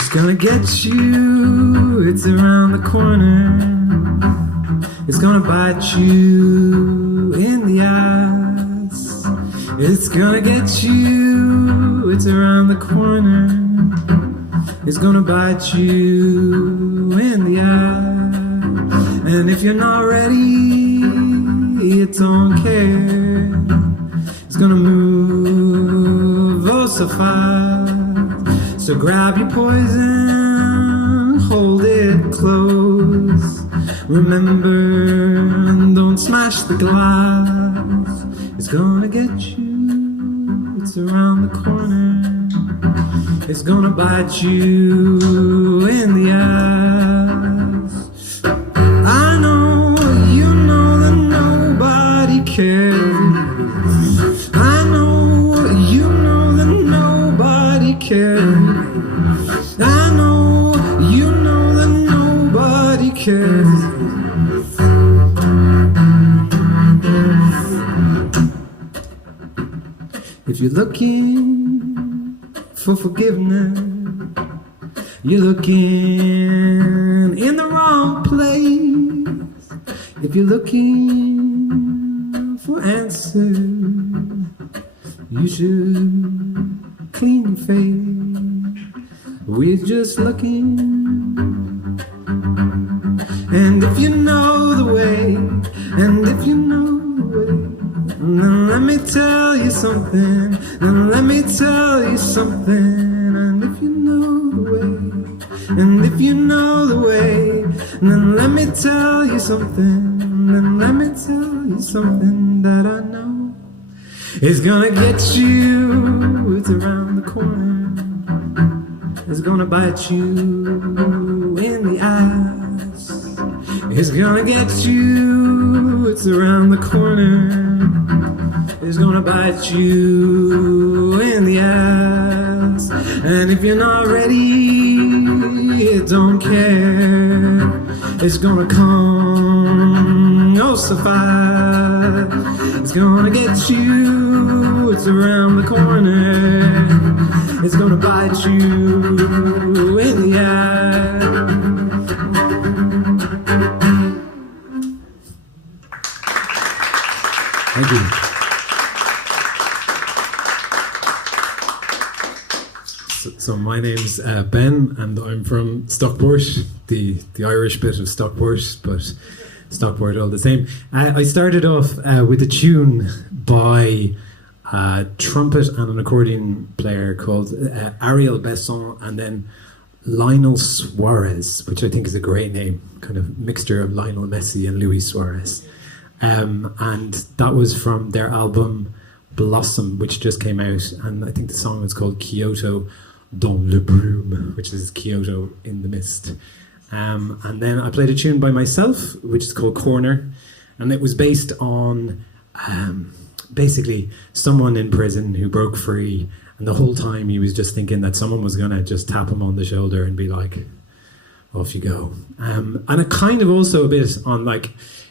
It's gonna get you, it's around the corner. It's gonna bite you in the ass. It's gonna get you, it's around the corner. It's gonna bite you in the ass. And if you're not ready, it don't care. It's gonna move oh so fast. So grab your poison, hold it close. Remember, don't smash the glass. It's gonna get you, it's around the corner. It's gonna bite you in the ass. I know, you know that nobody cares. I know, you know that nobody cares. I know, you know that nobody cares. If you're looking for forgiveness, you're looking in the wrong place. If you're looking for answers, you should clean your face. We're just looking. And if you know the way, and if you know the way, then let me tell you something, then let me tell you something. And if you know the way, and if you know the way, then let me tell you something, then let me tell you something that I know. It's gonna get you, it's around the corner. It's gonna bite you in the ass. It's gonna get you, it's around the corner. It's gonna bite you in the ass. And if you're not ready, it don't care. It's gonna come oh so fast. It's gonna get you, it's around the corner. It's gonna bite you in the ass. Thank you. So my name's Ben, and I'm from Stockport, the Irish bit of Stockport, but Stockport all the same. I started off with a tune by a trumpet and an accordion player called Ariel Besson, and then Lionel Suarez, which I think is a great name, kind of mixture of Lionel Messi and Luis Suarez. And that was from their album Blossom, which just came out, and I think the song was called Kyoto dans le brume, which is Kyoto in the mist. And then I played a tune by myself, which is called Corner, and it was based on basically someone in prison who broke free, and the whole time he was just thinking that someone was going to just tap him on the shoulder and be like, off you go. And it kind of also a bit on like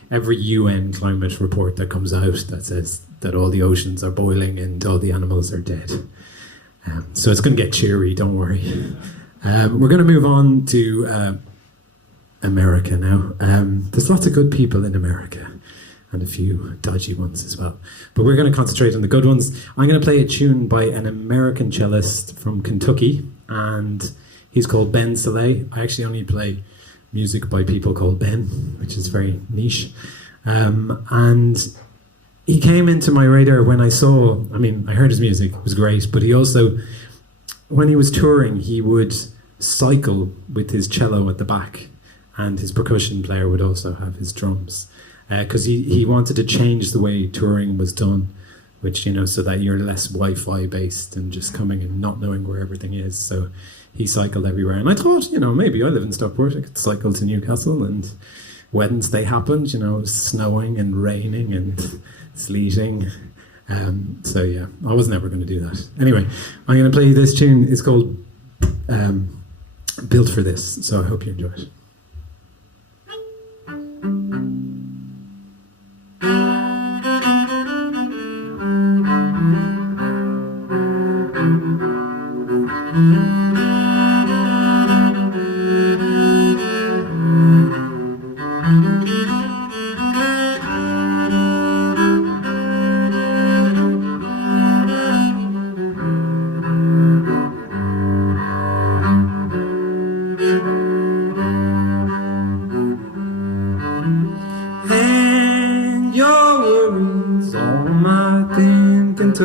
every UN climate report that comes out that says that all the oceans are boiling and all the animals are dead. So it's going to get cheery, don't worry. We're going to move on to America now. There's lots of good people in America, and a few dodgy ones as well. But we're going to concentrate on the good ones. I'm going to play a tune by an American cellist from Kentucky, and he's called Ben Cashell. I actually only play music by people called Ben, which is very niche. And he came into my radar when I heard his music, it was great, but he also, when he was touring, he would cycle with his cello at the back, and his percussion player would also have his drums. Because he wanted to change the way touring was done, which, so that you're less Wi-Fi based and just coming and not knowing where everything is. So he cycled everywhere. And I thought, maybe I live in Stockport, I could cycle to Newcastle, and Wednesday happened, it was snowing and raining and sleeting. So yeah, I was never going to do that. Anyway, I'm going to play this tune. It's called Built for This. So I hope you enjoy it.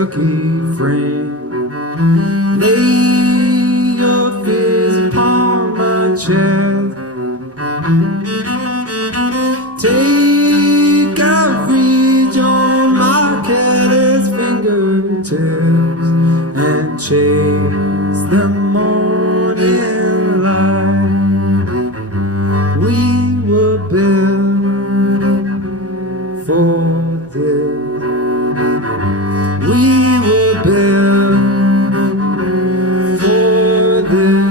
cookie frame. Lay your fears upon my chest. Take out reach on my careless fingertips and chase the morning light. We were built for this. We were built for this.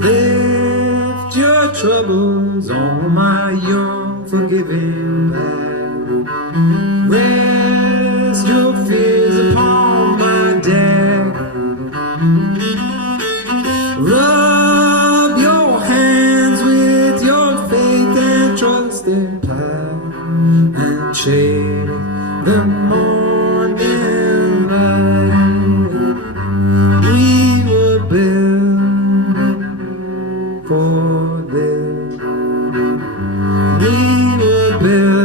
Lift your troubles on my young forgiving back. Rest your fears upon my deck. Rub your hands with your faith and trusted path and shade the morning light. We were built for this. We were built.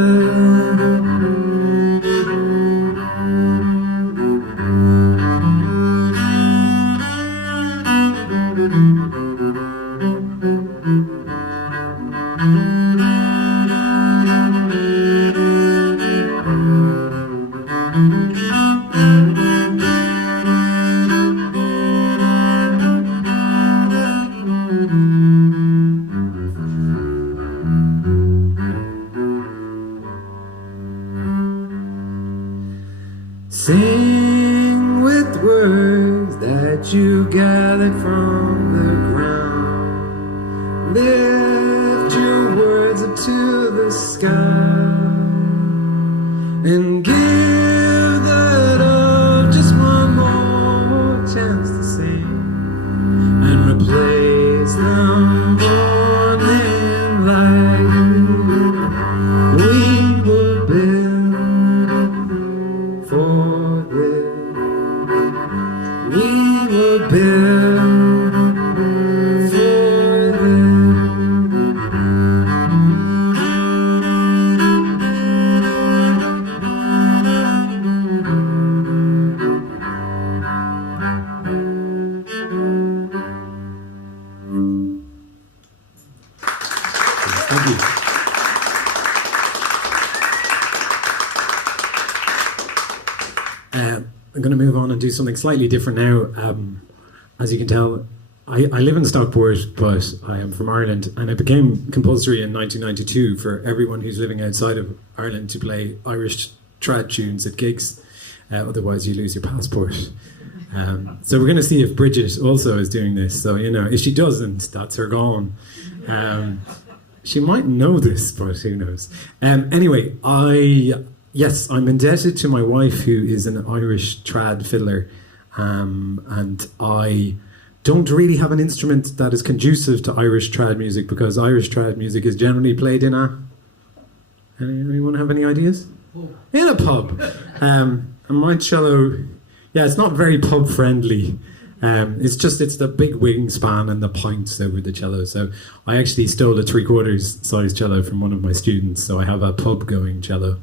Sing with words that you gathered from the ground. Lift your words up to the sky and give the dove just one more chance to sing and replace the morning light. We were built for this. We were built for this. Thank you. I'm going to move on and do something slightly different now. As you can tell, I live in Stockport, but I am from Ireland, and it became compulsory in 1992 for everyone who's living outside of Ireland to play Irish trad tunes at gigs. Otherwise, you lose your passport. So we're going to see if Bridget also is doing this. So, you know, if she doesn't, that's her gone. She might know this, but who knows? Anyway, yes, I'm indebted to my wife, who is an Irish trad fiddler, and I don't really have an instrument that is conducive to Irish trad music, because Irish trad music is generally played in a... Anyone have any ideas? In a pub. And my cello, yeah, it's not very pub friendly. It's the big wingspan and the points over the cello. So I actually stole a 3/4 size cello from one of my students, so I have a pub going cello.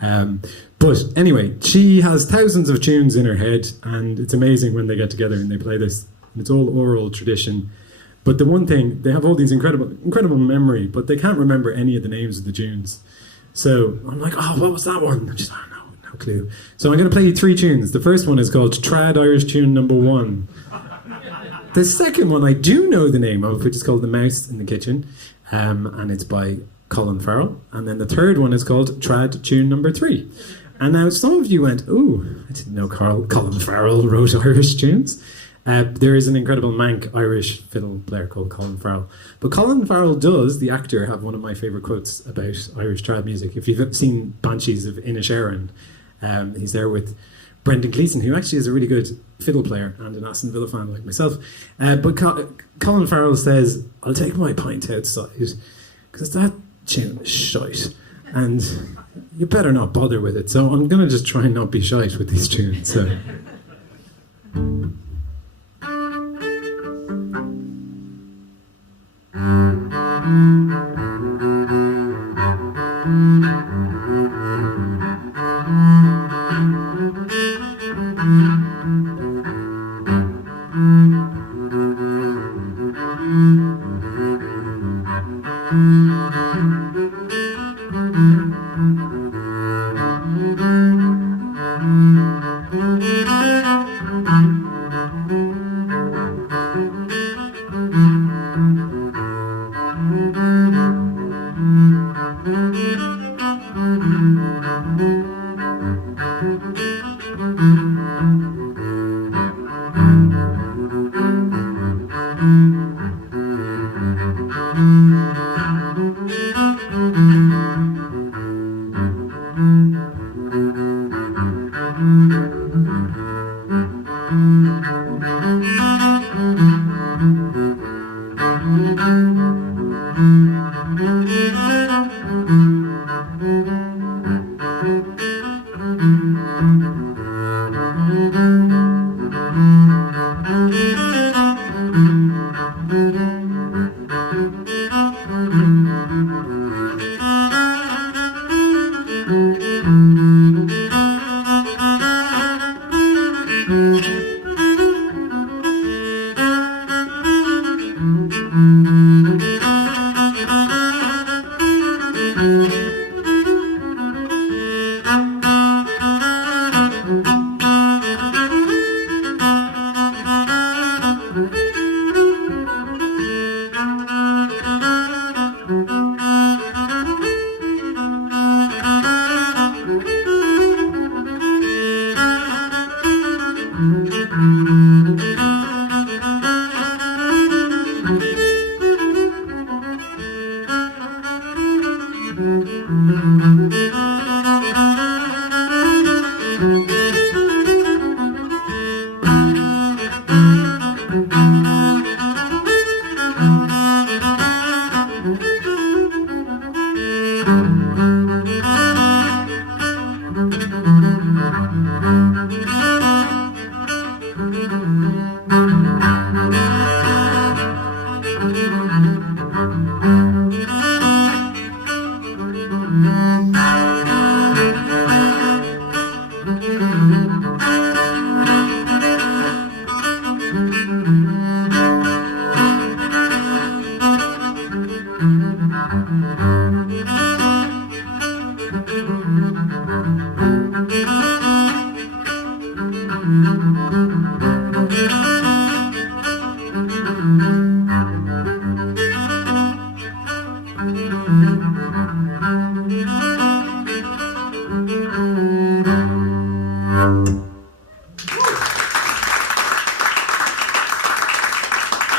But anyway, she has thousands of tunes in her head, and it's amazing when they get together and they play this. It's all oral tradition. But the one thing, they have all these incredible memory, but they can't remember any of the names of the tunes. So I'm like, oh, what was that one? I'm just, oh, no clue. So I'm going to play you 3 tunes. The first one is called Trad Irish Tune Number 1. The second one I do know the name of, which is called The Mouse in the Kitchen, and it's by Colin Farrell. And then the third one is called Trad Tune Number 3. And now some of you went, ooh, I didn't know Colin Farrell wrote Irish tunes. There is an incredible Manc Irish fiddle player called Colin Farrell. But Colin Farrell does, the actor, have one of my favourite quotes about Irish trad music. If you've seen Banshees of Inisherin, he's there with Brendan Gleeson, who actually is a really good fiddle player and an Aston Villa fan like myself. But Colin Farrell says, I'll take my pint outside because that tune is shite. And you better not bother with it. So I'm going to just try and not be shite with these tunes. So.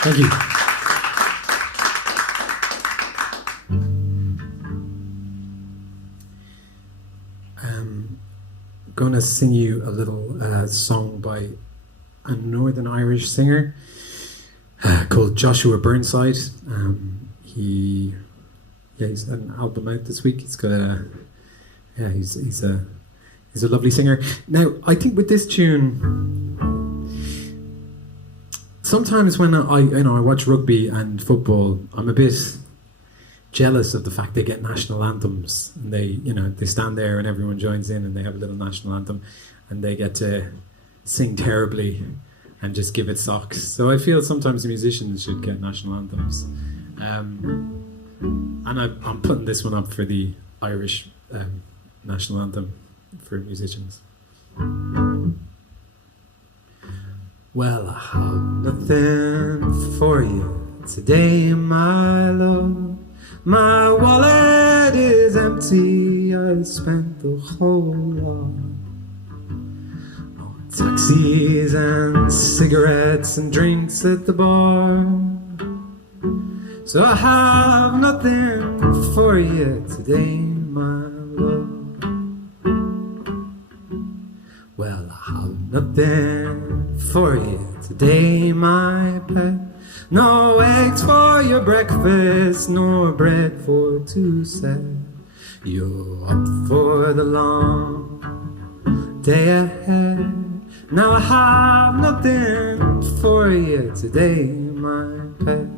Thank you. I'm going to sing you a little song by a Northern Irish singer called Joshua Burnside. He's an album out this week. He's got he's a lovely singer. Now, I think with this tune, sometimes when I watch rugby and football, I'm a bit jealous of the fact they get national anthems and they stand there and everyone joins in and they have a little national anthem and they get to sing terribly and just give it socks. So I feel sometimes musicians should get national anthems. And I'm putting this one up for the Irish national anthem for musicians. Well, I have nothing for you today, my love. My wallet is empty, I spent the whole lot on taxis and cigarettes and drinks at the bar. So I have nothing for you today, my love. Well, I nothing for you today, my pet. No eggs for your breakfast, nor bread for two set. You're up for the long day ahead. Now I have nothing for you today, my pet.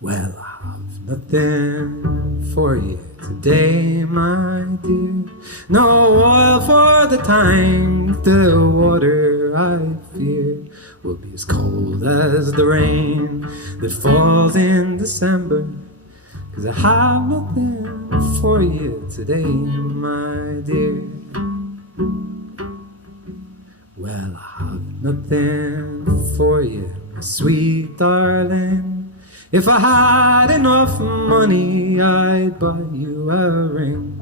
Well, I have nothing for you today, my dear. No oil for the tank, the water I fear will be as cold as the rain that falls in December. 'Cause I have nothing for you today, my dear. Well, I have nothing for you, my sweet darling. If I had enough money, I'd buy you a ring.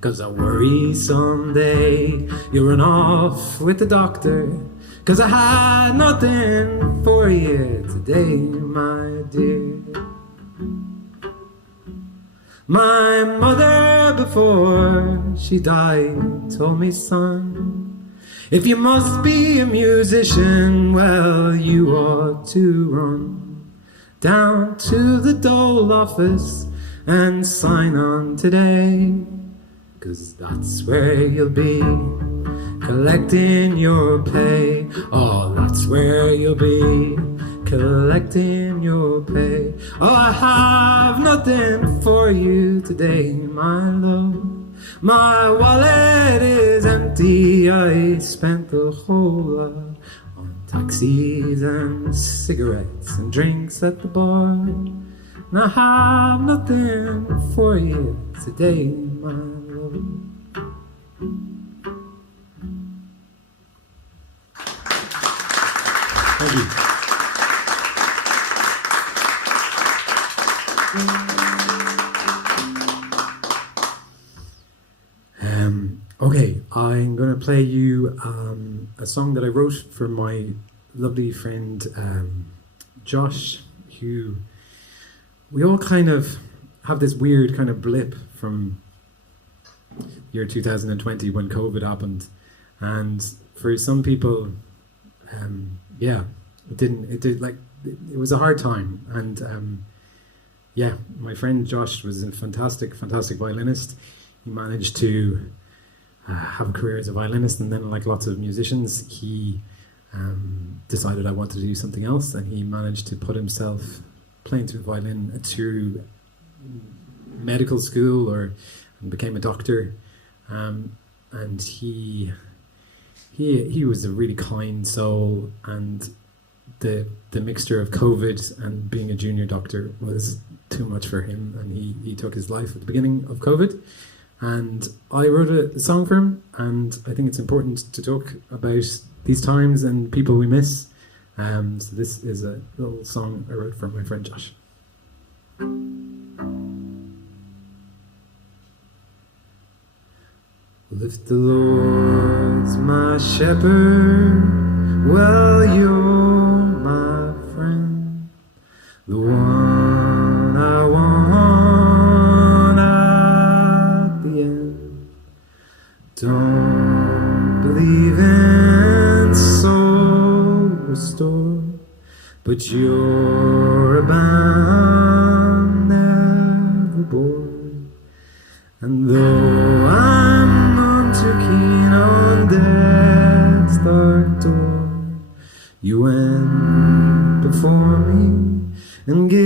'Cause I worry someday you'll run off with the doctor. 'Cause I had nothing for you today, my dear. My mother, before she died, told me, son, if you must be a musician, well, you ought to run down to the dole office and sign on today. 'Cause that's where you'll be collecting your pay. Oh, that's where you'll be collecting your pay. Oh, I have nothing for you today, my love. My wallet is empty, I spent the whole lot on taxis and cigarettes and drinks at the bar. And I have nothing for you today, my love. Thank you. Okay, I'm going to play you a song that I wrote for my lovely friend Josh, who we all kind of have this weird kind of blip from year 2020 when COVID happened, and for some people, it was a hard time, and my friend Josh was a fantastic violinist. He managed to have a career as a violinist, and then, like lots of musicians, he decided I wanted to do something else, and he managed to put himself playing through violin through medical school and became a doctor, and he was a really kind soul, and the mixture of COVID and being a junior doctor was too much for him, and he took his life at the beginning of COVID. And I wrote a song for him, and I think it's important to talk about these times and people we miss. So this is a little song I wrote for my friend Josh. Well, if the Lord's my shepherd, well, you're my friend, the one I want at the end. Don't believe in soul restored, but you're bound, never bored. And though I'm none too keen on death's dark door, you went before me and give.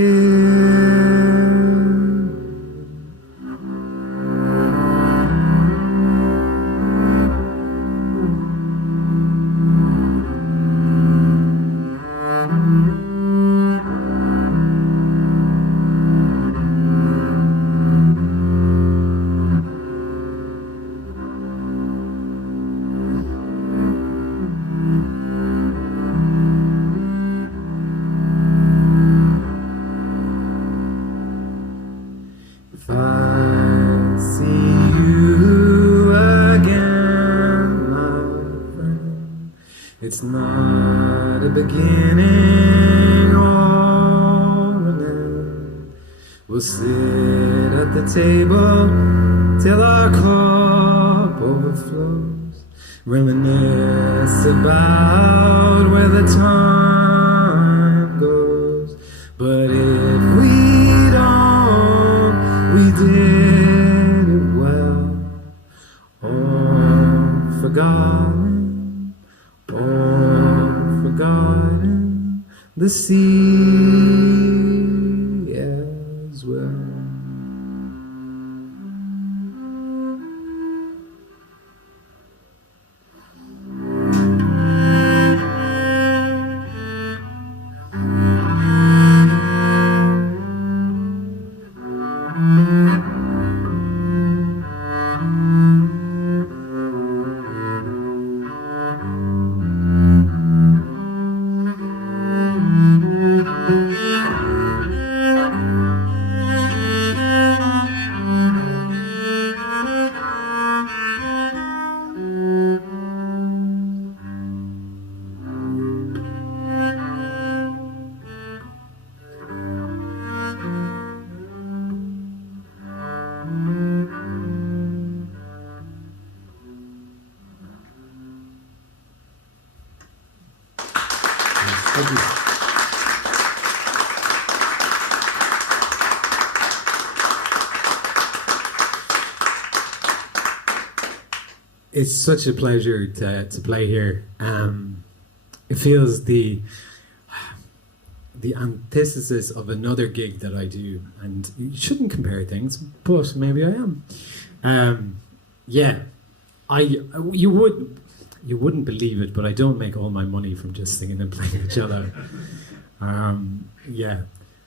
It's not a beginning or an end. We'll sit at the table till our cup overflows. Reminisce about where the time goes. But if we don't, we did it well. All forgotten, all forgotten, the sea as well. It's such a pleasure to play here. It feels the antithesis of another gig that I do, and you shouldn't compare things, but maybe I am. You wouldn't believe it, but I don't make all my money from just singing and playing the cello.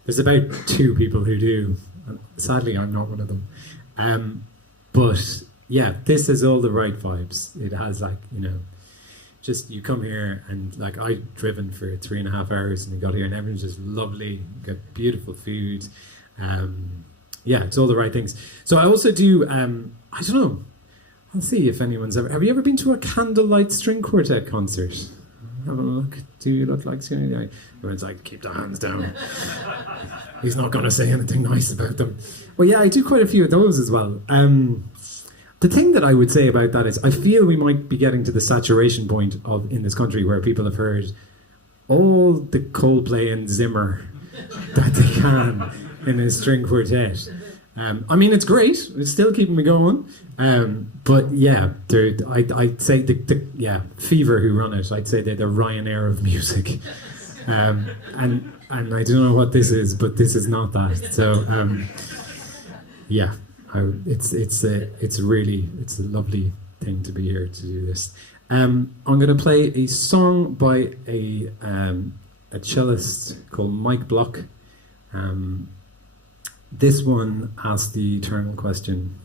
There's about 2 people who do. Sadly, I'm not one of them. But yeah, this has all the right vibes. It has, like, just you come here and, like, I've driven for 3.5 hours and we got here and everyone's just lovely. You got beautiful food. It's all the right things. So I also do, I don't know, I'll see if anyone's ever... Have you ever been to a candlelight string quartet concert? Have a look. Do you look like... Everyone's like, keep the hands down. He's not going to say anything nice about them. Well, yeah, I do quite a few of those as well. The thing that I would say about that is I feel we might be getting to the saturation point in this country where people have heard all the Coldplay and Zimmer that they can in a string quartet. I mean, it's great. It's still keeping me going. But yeah, I'd say Fever, who run it, I'd say they're the Ryanair of music. And I don't know what this is, but this is not that. So it's a lovely thing to be here to do this. I'm going to play a song by a cellist called Mike Block. This one asks the eternal question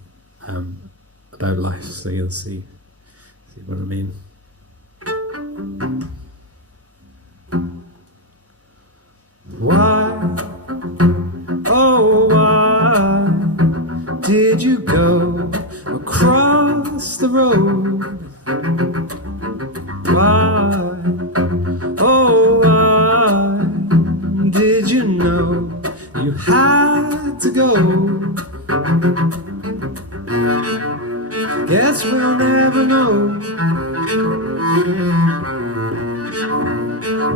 about life, so you'll see what I mean. Why, oh why did you go across the road? Why, oh why did you know you had to go? Guess we'll never know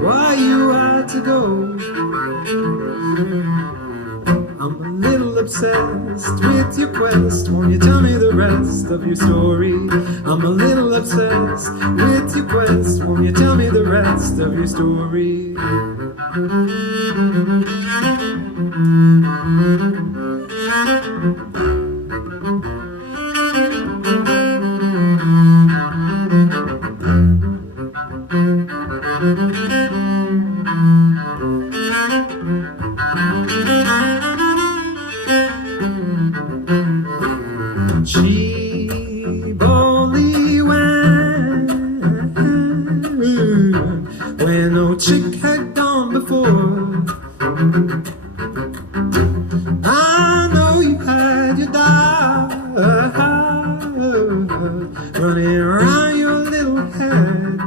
why you had to go. I'm a little obsessed with your quest. Won't you tell me the rest of your story? I'm a little obsessed with your quest. Won't you tell me the rest of your story? Cheap only when no chick had gone before. I know you had your dog running around your little head.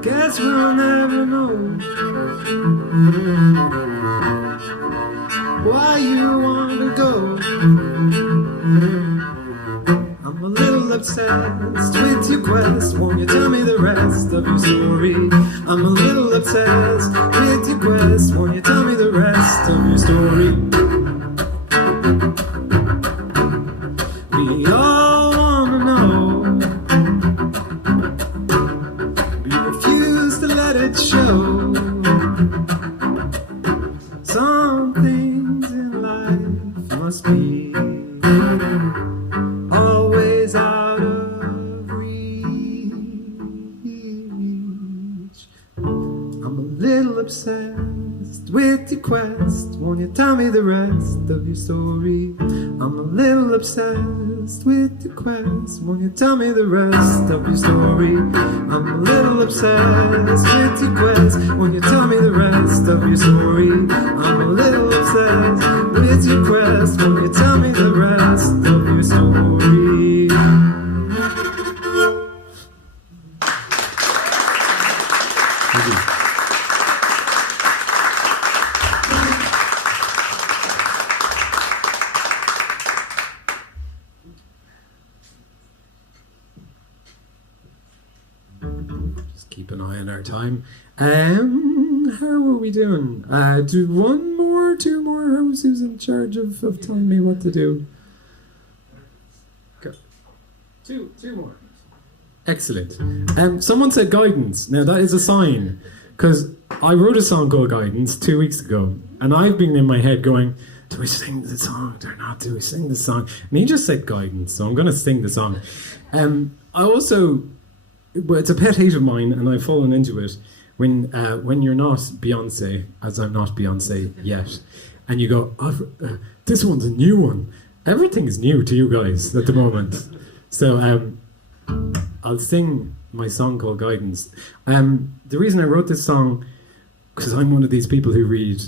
Guess we'll never know why you wanna go. I'm a little obsessed with your quest. Won't you tell me the rest of your story? I'm a little obsessed with your quest. Won't you tell me the rest of your story? We all wanna know. You refuse to let it show. Some things in life must be always out of reach. I'm a little obsessed with your quest. Won't you tell me the rest of your story? I'm a little obsessed with your quest. Won't you tell me the rest of your story? I'm a little obsessed with your quest. Won't you tell me the rest of your story? I'm a little obsessed with your quest. Won't you tell me the rest of your story? Thank you. Just keep an eye on our time. How are we doing? Do one more, two more? Who's in charge of telling me what to do? Go. Two more. Excellent. Someone said guidance. Now that is a sign, because I wrote a song called Guidance 2 weeks ago, and I've been in my head going, do we sing the song or not? Do we sing the song? And he just said guidance, so I'm going to sing the song. I also, well, it's a pet hate of mine, and I've fallen into it. When you're not Beyonce, as I'm not Beyonce yet, and you go, this one's a new one. Everything is new to you guys at the moment. So I'll sing my song called Guidance. The reason I wrote this song, because I'm one of these people who read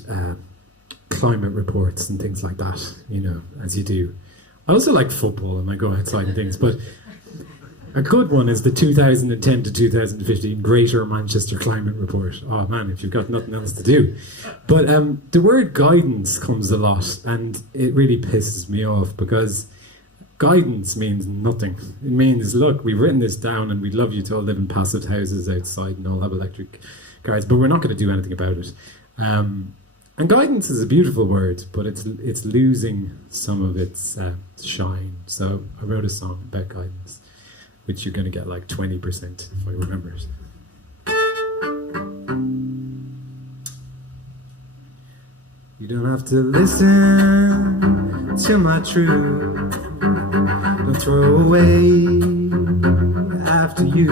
climate reports and things like that, you know, as you do. I also like football and I go outside and things, but a good one is the 2010 to 2015 Greater Manchester Climate Report. Oh man, if you've got nothing else to do. But the word guidance comes a lot, and it really pisses me off, because guidance means nothing. It means, look, we've written this down and we'd love you to all live in passive houses outside and all have electric cars, but we're not going to do anything about it. And guidance is a beautiful word, but it's losing some of its shine. So I wrote a song about guidance, which you're going to get like 20% if I remember it. You don't have to listen to my truth. Don't throw away after you.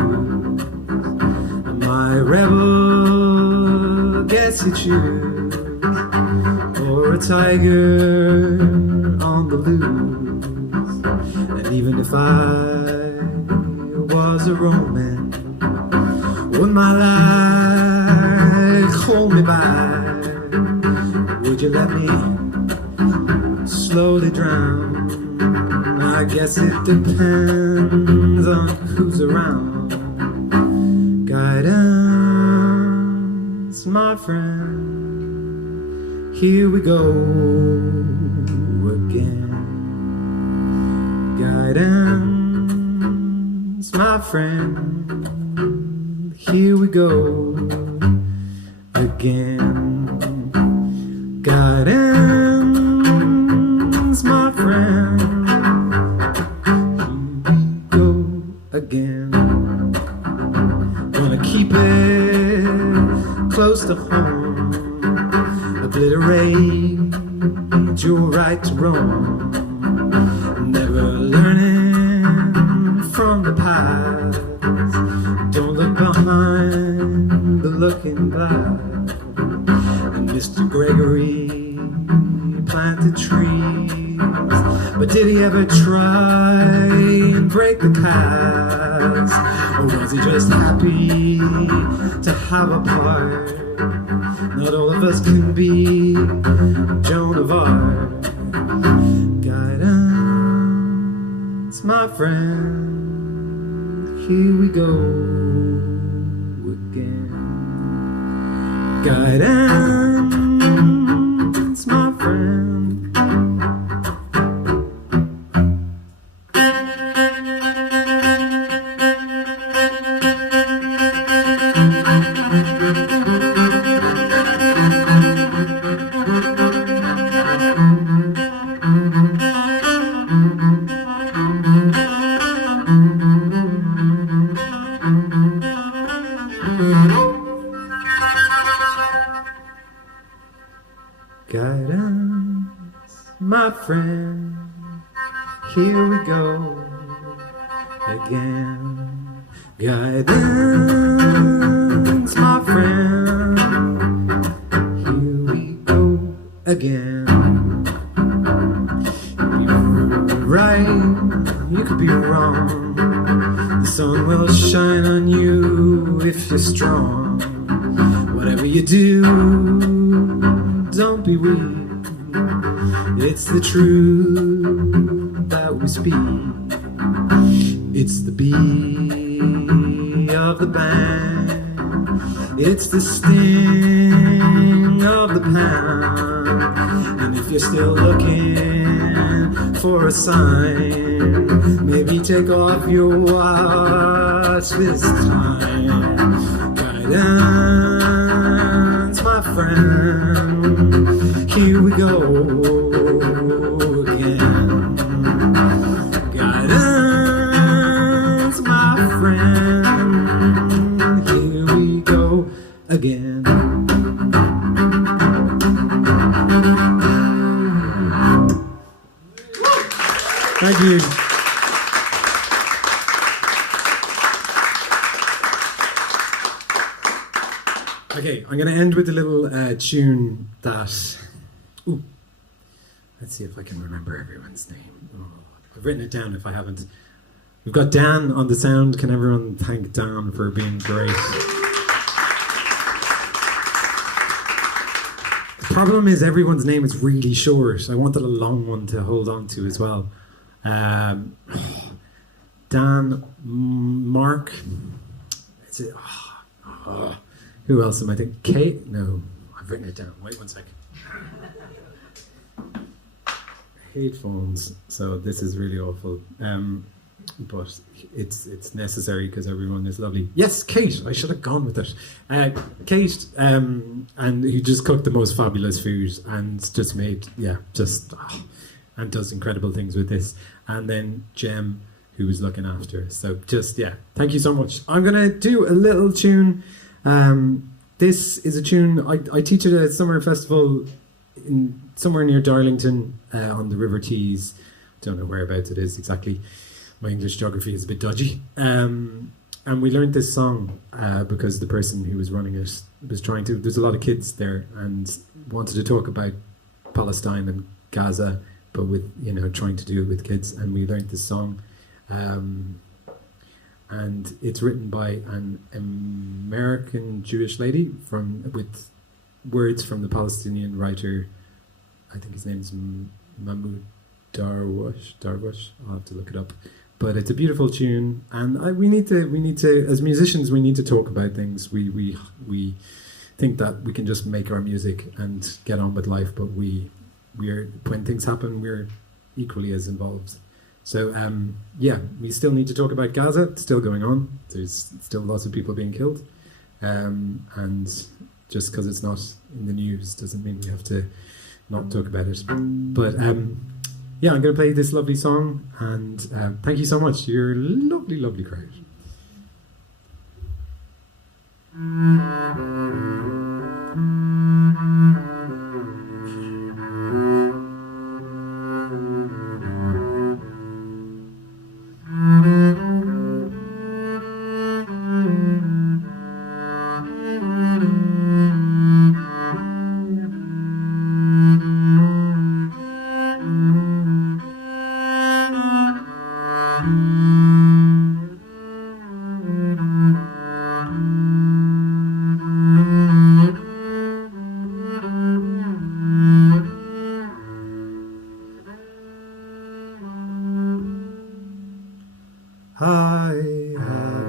My rebel gets you choose, or a tiger on the loose. And even if I was a Roman, would my life hold me back? Would you let me slowly drown? I guess it depends on who's around. Guidance, my friend, here we go again. Guidance, my friend, here we go again. Guidance, my friend, here we go again. Gonna keep it close to home, obliterate your right to roam. Never learning from the past. Don't look behind the looking glass. And Mr. Gregory planted trees, but did he ever try and break the cast? Or was he just happy to have a part? Not all of us can be Joan of Arc. Guidance, my friend, here we go again. Guidance, my friend. Guidance, my friend, here we go again. Guidance, my friend, here we go again. You could be right, you could be wrong. The sun will shine on you if you're strong. Whatever you do, don't be weak. It's the truth that we speak. It's the beat of the band. It's the sting of the pound. And if you're still looking for a sign, maybe take off your watch this time. Guidance, my friend, here we go again. Guidance, my friend, here we go again. Thank you. Okay, I'm going to end with a little tune that... Ooh, let's see if I can remember everyone's name. Oh, I've written it down if I haven't. We've got Dan on the sound. Can everyone thank Dan for being great? The problem is everyone's name is really short. I wanted a long one to hold on to as well. Dan, Mark, is it... who else am I thinking? Kate? No, I've written it down. Wait 1 second. I hate phones, so this is really awful. But it's necessary because everyone is lovely. Yes, Kate. I should have gone with it. Kate, and who just cooked the most fabulous food and just made and does incredible things with this. And then Jem, who was looking after us. So thank you so much. I'm gonna do a little tune. This is a tune I teach at a summer festival somewhere near Darlington on the River Tees. Don't know whereabouts it is exactly. My English geography is a bit dodgy. And we learned this song because the person who was running it was trying to... There's a lot of kids there and wanted to talk about Palestine and Gaza, but with, trying to do it with kids. And we learned this song. And it's written by an American Jewish lady with words from the Palestinian writer, I think his name's Mahmoud Darwish. I'll have to look it up. But it's a beautiful tune, and we need to, as musicians, we need to talk about things. We think that we can just make our music and get on with life, but we're when things happen, we're equally as involved. So, we still need to talk about Gaza. It's still going on. There's still lots of people being killed. And just because it's not in the news doesn't mean we have to not talk about it. But, I'm going to play this lovely song. And thank you so much. You're a lovely, lovely crowd. I have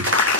you.